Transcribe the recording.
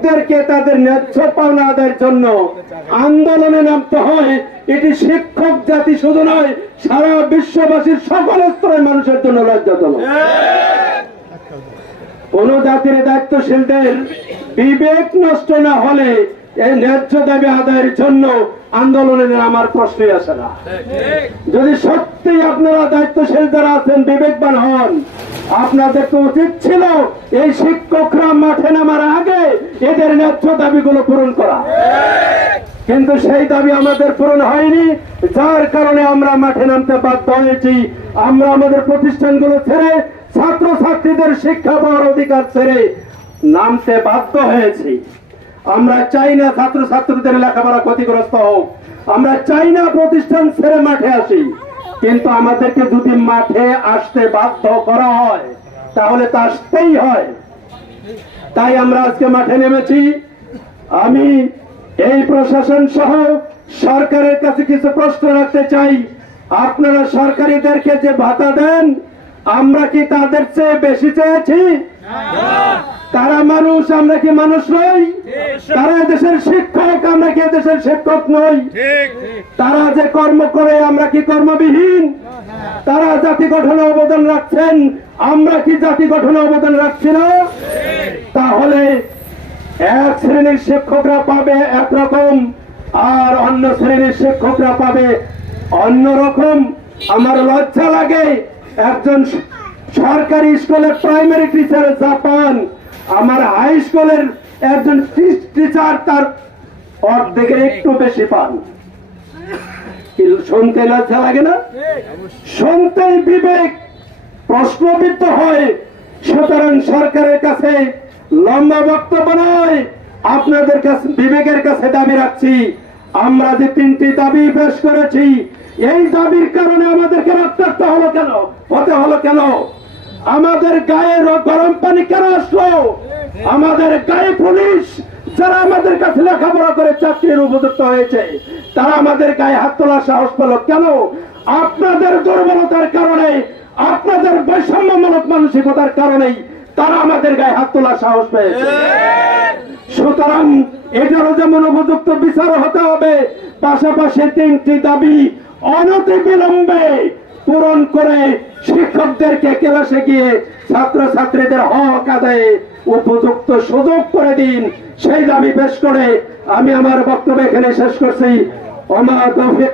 শিক্ষকদেরকে তাদের ন্যায্য পাওনা আদায়ের জন্য আন্দোলনে নামতে হয়। এটি শিক্ষক জাতি শুধু নয় সারা বিশ্ববাসীর সকল স্তরের মানুষের জন্য লজ্জাজনক। কোন জাতির দায়িত্বশীলদের বিবেক নষ্ট না হলে এই ন্যায্য দাবি আদায়ের জন্য আন্দোলনে নামার প্রশ্নই আসে না। যদি সত্যি আপনারা দায়িত্বশীল যারা আছেন, বিবেকবান হন, আপনাদের তো উচিত ছিল এই শিক্ষকরা মাঠে নামার আগে এদের ন্যায্য দাবিগুলো পূরণ করা। কিন্তু সেই দাবি আমাদের পূরণ হয়নি, যার কারণে আমরা মাঠে নামতে বাধ্য হয়েছি। আমরা আমাদের প্রতিষ্ঠানগুলো ছেড়ে ছাত্র ছাত্রীদের শিক্ষা পাওয়ার অধিকার ছেড়ে নামতে বাধ্য হয়েছি। আমরা চাই না ছাত্র ছাত্রীদের লেখাপড়া ক্ষতিগ্রস্ত হোক। আমরা চাই না প্রতিষ্ঠান ছেড়ে মাঠে আসি। কিন্তু আমাদেরকে যদি মাঠে আসতে বাধ্য করা হয়, তাহলে তা আসতেই হয়। তাই আমরা আজকে মাঠে নেমেছি। আমি এই প্রশাসন সহ সরকারের কাছে কিছু প্রশ্ন রাখতে চাই। আপনারা সরকারিদেরকে যে ভাতা দেন, আমরা কি তাদের চেয়ে বেশি চেয়েছি? তারা মানুষ আমরা কি মানুষ নই? তারা দেশের শিক্ষক আমরা কি দেশের শিক্ষক নই? তারা যে কর্ম করে আমরা কি কর্মবিহীন? তারা জাতি গঠনে অবদান রাখছেন আমরা কি জাতি গঠনে অবদান রাখছি না? তাহলে এক শ্রেণির শিক্ষকরা পাবে একরকম আর অন্য শ্রেণির শিক্ষকরা পাবে অন্য রকম আমার লজ্জা লাগে একজন সরকারি স্কুলের প্রাইমারি টিচার জাপান আমার হাই স্কুলের একজন টিচার তার অর্ধেকের একটু বেশি পান। শুনতে লজ্জা লাগে না? শুনতেই বিবেক, প্রশ্নবিদ্ধ হয়। সুতরাং সরকারের কাছে লম্বা বক্তব্য নয়। আপনাদের কাছে, বিবেকের কাছে দাবি রাখছি। আমরা যে তিনটি দাবি পেশ করেছি, এই দাবির কারণে আমাদেরকে রক্তাক্ত হলো কেন? হতে হলো কেন? আমাদের গায়ে গরম পানি কেন আসলো? আমাদের গায়ে পুলিশ, যারা আমাদের কাছে লেখাপড়া করে চাকরির উপযুক্ত হয়েছে, তারা আমাদের গায়ে হাত তোলার সাহস পেল কেন? আপনাদের দুর্বলতার কারণে, আপনাদের বৈষম্যমূলক মানসিকতার কারণেই তারা আমাদের গায়ে হাত তোলার সাহস পেয়েছে। সুতরাং এটারও যেমন উপযুক্ত বিচার হতে হবে, পাশাপাশি তিনটি দাবি অনতি বিলম্বে পূরণ করে শিক্ষকদেরকে ক্লাসে গিয়ে ছাত্র ছাত্রীদের হক আদায়ে উপযুক্ত সুযোগ করে দিন। সেই দাবি পেশ করে আমি আমার বক্তব্য এখানে শেষ করছি। তৌফিক।